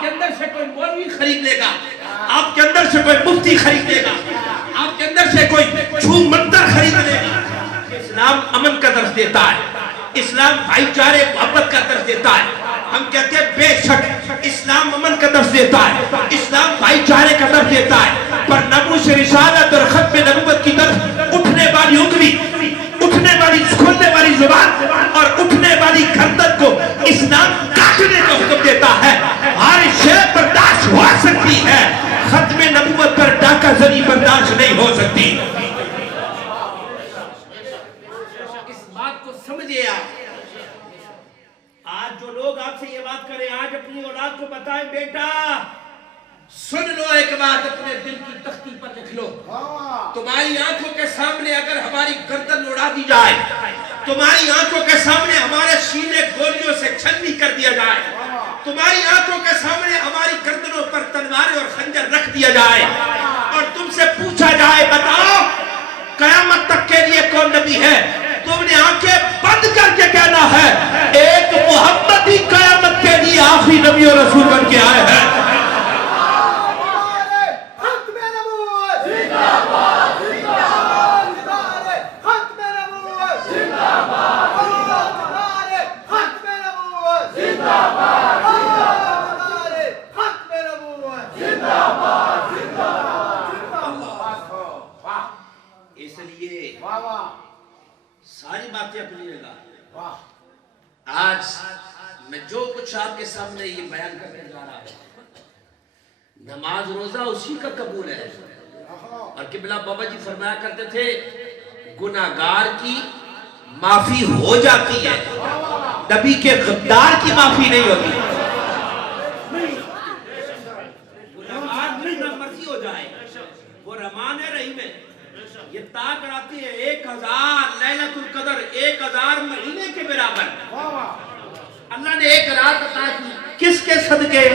آپ کے اندر سے کوئی مولوی خرید لے گا, آپ کے اندر سے کوئی مفتی خرید لے گا, آپ کے اندر سے کوئی چھو منتر خرید لے گا. اسلام امن کا درس دیتا ہے, اسلام بھائی چارے محبت کا درس دیتا ہے. ہم کہتے ہیں بے شک اسلام امن کا درس دیتا ہے, اسلام بھائی چارے کا درس دیتا ہے, پر ناموس رسالت اور ختم نبوت کی طرف اٹھنے والی انگلی, اٹھنے والی کھولنے والی زبان اور اٹھنے والی گردن کو اسلام کاٹنے کا حکم دیتا ہے. ہر شے برداشت ہو سکتی ہے, ختم نبوت پر ڈاکہ زنی برداشت نہیں ہو سکتی. اس بات کو سمجھے آپ. آج جو لوگ آپ سے یہ بات کریں, آج اپنی اولاد کو بتائیں بیٹا سن لو ایک بات, اپنے دل کی تختی پر لکھ لو, تمہاری آنکھوں کے سامنے اگر ہماری گردن اڑا دی جائے, تمہاری آنکھوں کے سامنے ہمارے سینے گولیوں سے چھلنی کر دیا جائے, تمہاری آنکھوں کے سامنے ہماری گردنوں پر تلواریں اور خنجر رکھ دیا جائے, اور تم سے پوچھا جائے بتاؤ قیامت تک کے لیے کون نبی ہے, تم نے آنکھیں بند کر کے کہنا ہے ایک محمد ہی قیامت کے لیے آخری نبی اور رسول بن کے آئے ہیں. اس لیے ساری باتیں اپنی جگہ. آج میں جو کچھ آپ کے سامنے یہ بیان کرنے جا رہا ہوں, نماز روزہ اسی کا قبول ہے. اور قبلہ بابا جی فرمایا کرتے تھے گناہگار کی معافی ہو جاتی ہے, نبی کے غدار کی معافی نہیں ہوتی. گناہگار جتنا مرضی ہو جائے وہ رحمان ہے رحیم ہے. یہ تا کراتی ہے 1000 لیلۃ القدر 1000 مہینے کے برابر. اللہ نے ایک رات عطا کی, کس کے صدقے,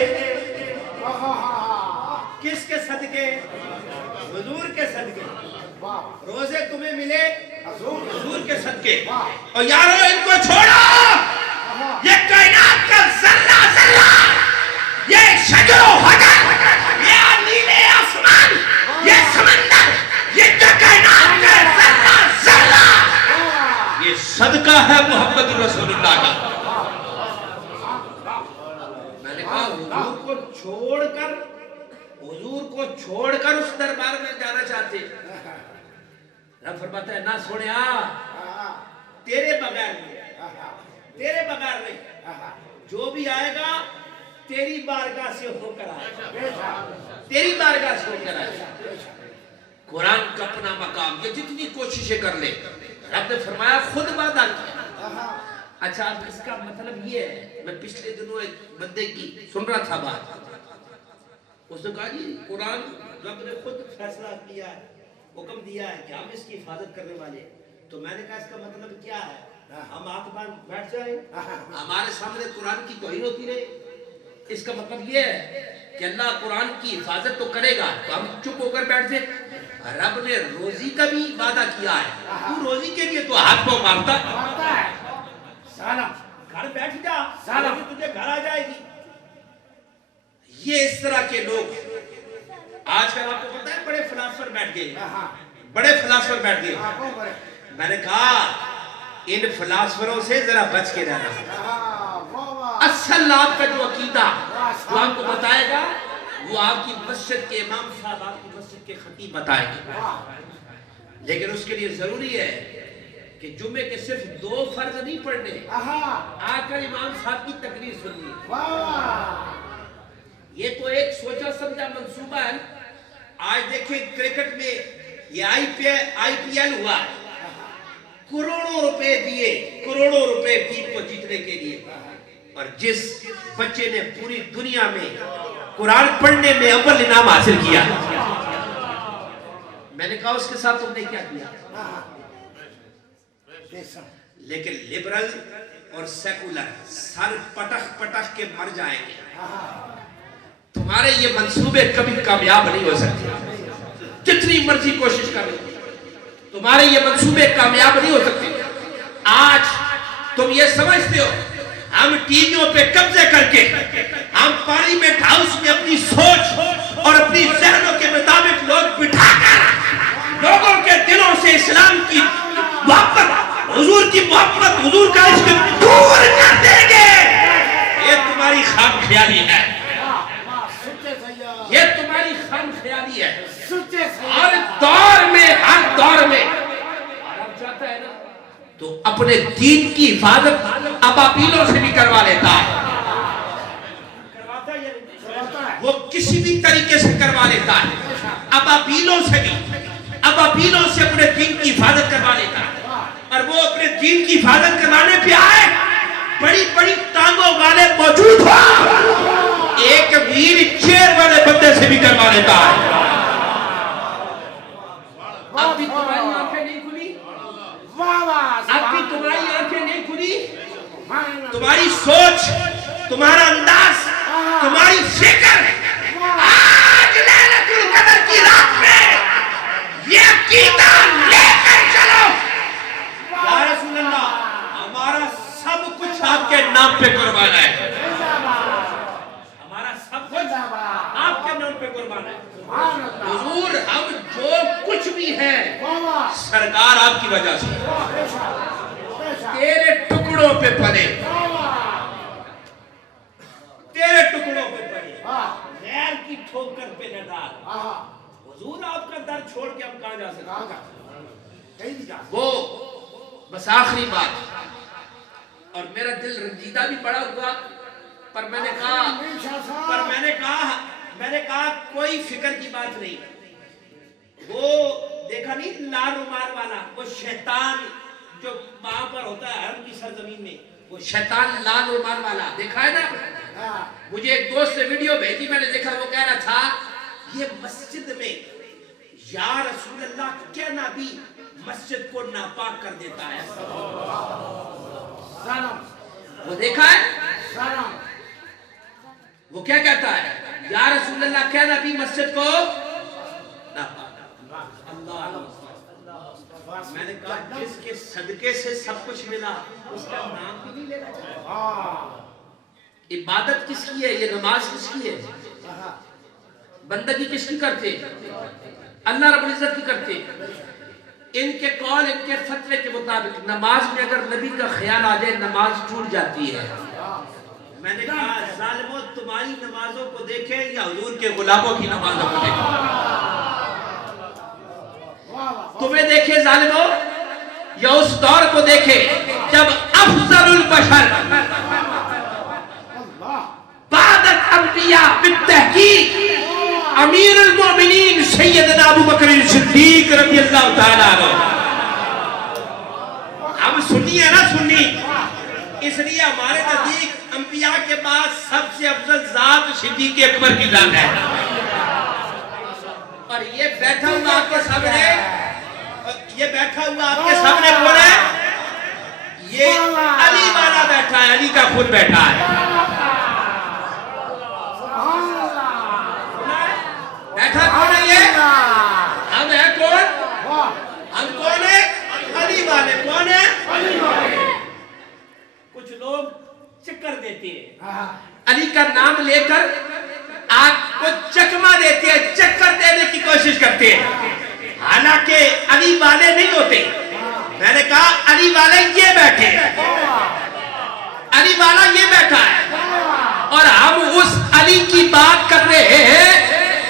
کس کے صدقے, حضور کے صدقے. روزے تمہیں ملے حضور کے صدقے. اور یارو ان کو چھوڑو, یہ کائنات کا ذرہ ذرہ, یہ شجر و حجر, یہ نیلے آسمان, یہ سمندر, یہ کائنات کا ذرہ ذرہ, یہ صدقہ ہے محمد رسول اللہ کا. میں نے کہا حضور کو چھوڑ کر, حضور کو چھوڑ کر اس دربار میں جانا چاہتے, رب فرماتا ہے نہ سوڑیا تیرے بغیر نہیں, تیرے بغیر نہیں, جو بھی آئے گا تیری بارگاہ سے ہو کر آئے گا, تیری بارگاہ سے ہو کر آئے گا. قرآن کا اپنا مقام, یہ جتنی کوششیں کر لے, رب نے فرمایا خود وعدہ کیا. اچھا اس کا مطلب یہ ہے, میں پچھلے دنوں ایک بندے کی سن رہا تھا بات, اس نے کہا جی قرآن رب نے خود فیصلہ کیا ہے, حکم دیا ہے کہ ہم اس کی حفاظت کرنے والے ہیں. تو میں نے کہا اس کا مطلب کیا ہے, ہم آنکھ باندھ بیٹھ جائیں, ہمارے سامنے قرآن کی توہین ہوتی رہے. اس کا مطلب یہ ہے کہ اللہ قرآن کی حفاظت تو کرے گا, تو ہم چپ ہو کر بیٹھ جائیں. رب نے روزی کا بھی وعدہ کیا ہے, تو روزی کے لیے تو ہاتھ پاؤں مارتا ہے, گھر بیٹھ جا, روزی تجھے گھر آ جائے گی. یہ اس طرح کے لوگ آج کل آپ کو پتہ ہے بڑے فلاسفر بیٹھ گئے, بڑے فلاسفر بیٹھ گئے. میں نے کہا ان فلاسفروں سے ذرا بچ کے رہنا. اصل آپ کا جو عقیدہ جو آپ کو بتائے گا وہ آپ کی مسجد کے امام صاحب, آپ کی مسجد کے خطیب بتائیں گے. لیکن اس کے لیے ضروری ہے کہ جمعے کے صرف 2 فرض نہیں پڑھنے, آ کر امام صاحب کی تقریر سننی. یہ تو ایک سوچا سمجھا منصوبہ ہے. آج دیکھیں کرکٹ میں یہ آئی پی ایل ہوا, کروڑوں روپے دیے, کروڑوں روپے ٹیم کو جیتنے کے لیے. اور جس بچے نے پوری دنیا میں قرآن پڑھنے میں اول انعام حاصل کیا, میں نے کہا اس کے ساتھ تم نے کیا کیا. لیکن لبرل اور سیکولر سر پٹخ پٹخ کے مر جائیں گے. تمہارے یہ منصوبے کبھی کامیاب نہیں ہو سکتے, جتنی مرضی کوشش کر لو تمہارے یہ منصوبے کامیاب نہیں ہو سکتے. آج تم یہ سمجھتے ہو ہم ٹی ویوں پہ قبضے کر کے, ہم پارلیمنٹ ہاؤس خام خیالی ہے، سچے سید، یہ تمہاری خام خیالی ہے. سچے ہر سید، دور میں عرب چاہتا ہے نا تو اپنے دین کی حفاظت ابابیلوں سے بھی کروا لیتا ہے. کرواتا ہے یا نہیں؟ وہ کسی بھی طریقے سے کروا لیتا ہے، ابابیلوں سے بھی، ابابیلوں سے اپنے دین کی حفاظت کروا لیتا ہے. اور وہ اپنے دین کی حفاظت کروانے پہ آئے، بڑی بڑی ٹانگوں والے موجود ہوا، ایک ویر چیر والے بندے سے بھی کروا لیتا ہے. اب بھی تمہاری آنکھیں نہیں کھلی، اب بھی تمہاری آنکھیں نہیں کھلی. تمہاری سوچ، تمہارا انداز، تمہاری فکر آج لیلۃ القدر کی رات میں یہ عقیدہ لے کر چلو، یا رسول اللہ ہمارا سب کچھ آپ کے نام پہ قربان ہے، ہمارا سب کچھ آپ کے نام پہ قربان ہے. حضور ہم جو کچھ بھی ہیں سرکار آپ کی وجہ سے، تیرے ٹکڑوں پہ پلے، تیرے ٹکڑوں پہ پلے، غیر کی ٹھوکر پہ نہ ڈال. حضور آپ کا در چھوڑ کے ہم کہاں جا سکتے ہیں؟ وہ بس آخری بات، اور میرا دل رنجیدہ بھی پڑا ہوا، پر میں نے کہا کوئی فکر کی بات نہیں. وہ دیکھا نہیں لال رومال والا، وہ شیطان جو وہاں پر ہوتا ہے حرم کی سرزمین میں، وہ شیطان لال رومال والا دیکھا ہے نا. مجھے ایک دوست نے ویڈیو بھیجی، میں نے دیکھا، وہ کہہ رہا تھا یہ مسجد میں یا رسول اللہ کہنا بھی مسجد کو ناپاک کر دیتا ہے. وہ دیکھا ہے، وہ کیا کہتا ہے، یا رسول اللہ کہنا بھی مسجد کو ناپاک. میں نے کہا جس کے صدقے سے سب کچھ ملا اس کا نام بھی نہیں لینا چاہتا. عبادت کس کی ہے؟ یہ نماز کس کی ہے؟ بندگی کس کی کرتے؟ اللہ رب العزت کی کرتے. ان کے قول، ان کے فتوے کے مطابق نماز میں اگر نبی کا خیال آ جائے نماز ٹوٹ جاتی ہے. میں نے کہا ظالموں تمہاری نمازوں کو دیکھیں یا حضور کے غلاموں کی نمازوں کو دیکھیں؟ تمہیں دیکھے ظالموں یا اس دور کو دیکھے جب افضل البشر بعد الانبیاء بالتحقیق امیر المومنین سیدنا ابو بکر صدیق رضی اللہ تعالیٰ عنہ. اب سنی ہے نا، سنی، اس لیے ہمارے نزدیک انبیاء کے بعد سب سے افضل ذات صدیق اکبر کی ذات ہے. اور یہ بیٹھا ہوا آپ کے سامنے، یہ بیٹھا ہوا آپ کے سامنے کون ہے؟ یہ علی والا بیٹھا ہے، علی کا خود بیٹھا ہے. بیٹھا کون ہے یہ؟ ہم ہیں کون؟ ہم کون ہیں؟ علی والے. کون ہیں؟ کچھ لوگ چکر دیتے ہیں، علی کا نام لے کر آپ کو چکما دیتے ہیں، چکر دینے کی کوشش کرتے ہیں، حالانکہ علی والے نہیں ہوتے. میں نے کہا علی والے یہ بیٹھے، علی والا یہ بیٹھا ہے، اور ہم اس علی کی بات کر رہے ہیں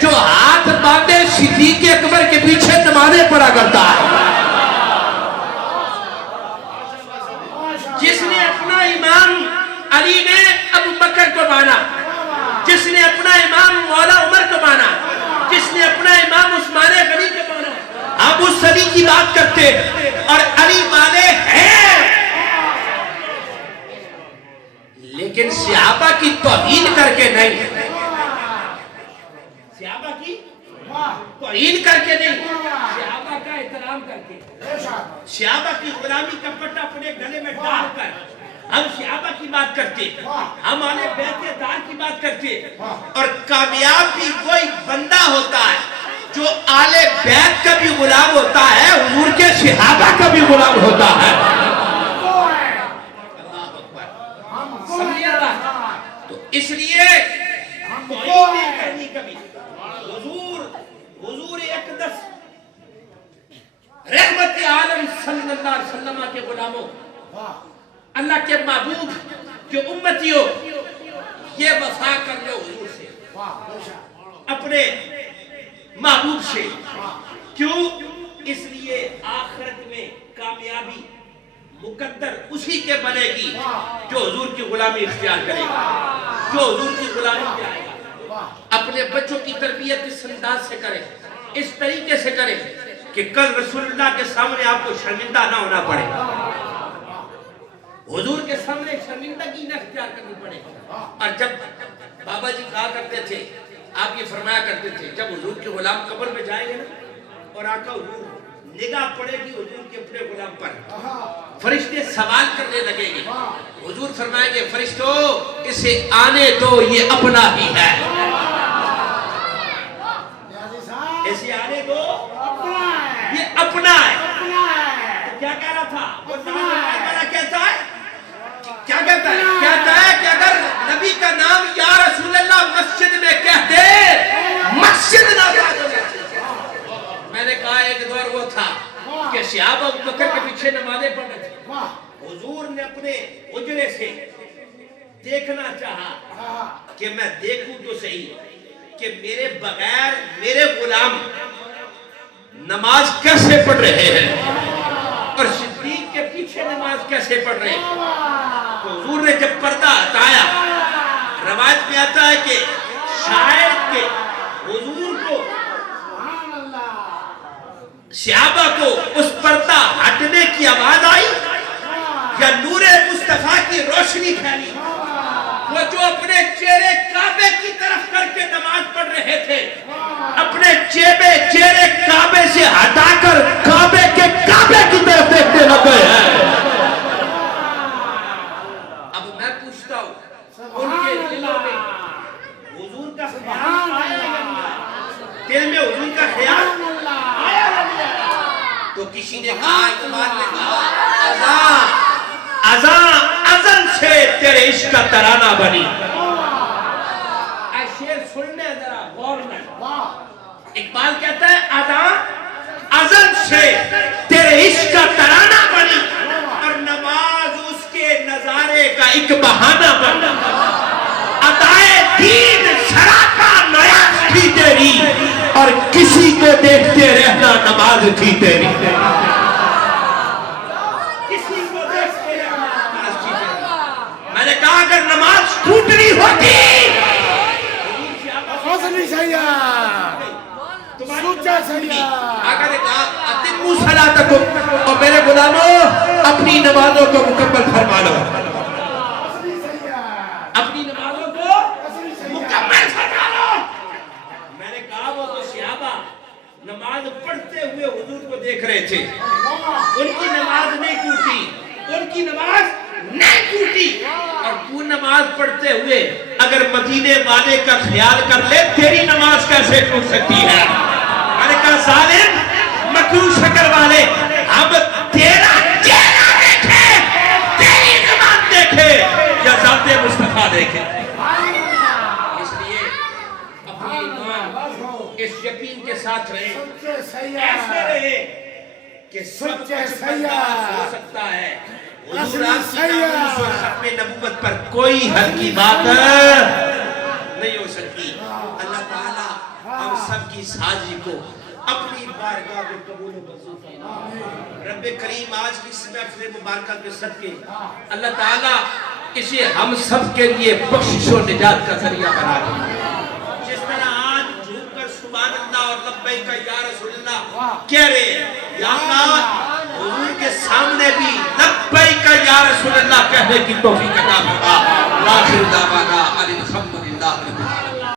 جو ہاتھ باندھے صدیق اکبر کے پیچھے نمازیں پڑھا کرتا ہے، جس نے اپنا امام علی نے ابو بکر کو مانا، جس نے اپنا امام مولا عمر کو مانا، جس نے اپنا امام عثمان غنی کو مانا. اب اس علی کی بات کرتے اور علی والے ہیں، لیکن صحابہ کی توہین کر کے نہیں، صحابہ کی توہین کر کے نہیں، صحابہ کا احترام کر کے، صحابہ کی غلامی کا پٹا اپنے گلے میں ڈال کر ہم صحابہ کی بات کرتے، ہم اہل بیت دار کی بات کرتے. اور کامیاب بھی وہی بندہ ہوتا ہے جو اہل بیت کا بھی غلام ہوتا ہے، حضور کے صحابہ کا بھی غلام ہوتا ہے. تو اس لیے توہین نہیں کرنی کبھی. حضور اقدس رحمت عالم صلی اللہ علیہ وسلم کے غلاموں، اللہ کے محبوب کے امتیوں، یہ وفا کر لو حضور سے، واہ بے شک، اپنے محبوب سے. واہ کیوں؟ اس لیے آخرت میں کامیابی مقدر اسی کے بنے گی جو حضور کی غلامی اختیار کرے گا، جو حضور کی غلامی پہ آئے گا. واہ اپنے بچوں کی تربیت اس انداز سے کرے، اس طریقے سے کرے کہ کل رسول اللہ کے سامنے آپ کو شرمندہ نہ ہونا پڑے، حضور کے سامنے شرمندگی نہ اختیار کرنی پڑے. اور جب بابا جی کہا کرتے تھے، آپ یہ فرمایا کرتے تھے، جب حضور کے غلام قبر میں جائیں گے نا اور آقا حضور نگاہ پڑے گی حضور کے اپنے غلام پر، فرشتے سوال کرنے لگیں گے، حضور فرمائیں گے فرشتوں اسے آنے دو یہ اپنا ہی ہے، نیازی صاحب اسے آنے دو اپنا ہے، یہ اپنا ہے. اپنا ہے، کیا کہہ رہا تھا وہ نماز والا کہتا ہے، کیا کہتا ہے؟ کہتا ہے کہ اگر نبی کا نام یا رسول اللہ مسجد میں کہہ دے مسجد نہ جائے. میں نے کہا ایک دور وہ تھا کہ صحابہ ابو بکر کے پیچھے نمازیں پڑھ رہے تھے، واہ حضور نے اپنے حجرے سے دیکھنا چاہا کہ میں دیکھوں تو صحیح کہ میرے بغیر میرے غلام نماز کیسے پڑھ رہے ہیں اور صدیق کے پیچھے نماز کیسے پڑھ رہے ہیں. تو حضور نے جب پردہ ہٹایا، روایت میں آتا ہے کہ شاید کہ حضور کو سبحان اللہ، صحابہ کو اس پردہ ہٹنے کی آواز آئی یا نور مصطفیٰ کی روشنی پھیلی. وہ جو اپنے چہرے کعبے کی طرف کر کے نماز پڑھ رہے تھے، اپنے چہرے کعبے سے ہٹا کر کعبے کے کعبے کی طرف دیکھنے لگے ہیں. اب میں پوچھتا ہوں ان کے دلوں میں حضور کا خیال آیا یا نہیں آیا؟ دل میں حضور کا خیال آیا یا نہیں آیا؟ تو کسی نے کہا، اقبال نے کہا ازل سے تیرے عشق کا ترانہ بنی. اے شعر سننے ذرا غور میں. اقبال کہتا ہے ازل سے تیرے عشق کا ترانہ بنی اور نماز اس کے نظارے کا ایک بہانہ بنی. ادائے دین سراپا نیاز تھی تیری اور کسی کو دیکھتے رہنا نماز تھی تیری. کسی کو دیکھتے رہنا نماز تھی تیری. میں نے کہا اگر نماز ٹوٹنی ہوتی فضلی سیاد، سچا سیاد، آقا نے کہا اتموا صلاتکم، اور میرے غلاموں اپنی نمازوں کو مکمل فرما لو، فضلی سیاد، اپنی نمازوں کو فضلی سیاد، مکمل فرما لو. میں نے کہا وہ تو صحابہ نماز پڑھتے ہوئے حضور کو دیکھ رہے تھے، ان کی نماز نہیں ٹوٹی، ان کی نماز نہیں ٹوٹی. اور تو نماز پڑھتے ہوئے اگر مدینے والے کا خیال کر لے تیری نماز کیسے ٹوٹ سکتی ہے؟ میں نے کہا ظالم مکروہ شکل والے، اب تیرا چہرہ دیکھے، تیری نماز دیکھے یا ذات مصطفیٰ دیکھے. اس لیے اپنی ایمان اس یقین کے ساتھ رہے، سچے ایسے سیاد، رہے کہ سب سچے کچھ سیاد، برداشت ہو سکتا ہے. حضور اصلی آپ کی سیاد، ناموس اور ختم نبوت پر کوئی حد کی بات نہیں ہو سکتی. اللہ تعالیٰ ہم سب کی سازی کو اپنی بارگاہ میں قبول و منظور فرمائے. رب کریم آج کی اس محفل مبارکہ کے صدقے اللہ تعالیٰ اسے ہم سب کے لیے بخشش و نجات کا ذریعہ بنا دے. جس طرح آج جھوم کر سبحان اللہ اور لبیک یا رسول اللہ کہہ رہے ہیں، یا اللہ حضور کے سامنے بھی لبیک یا رسول اللہ کہنے کی توفیق عطا فرما. آخر دعوانا الحمدللہ.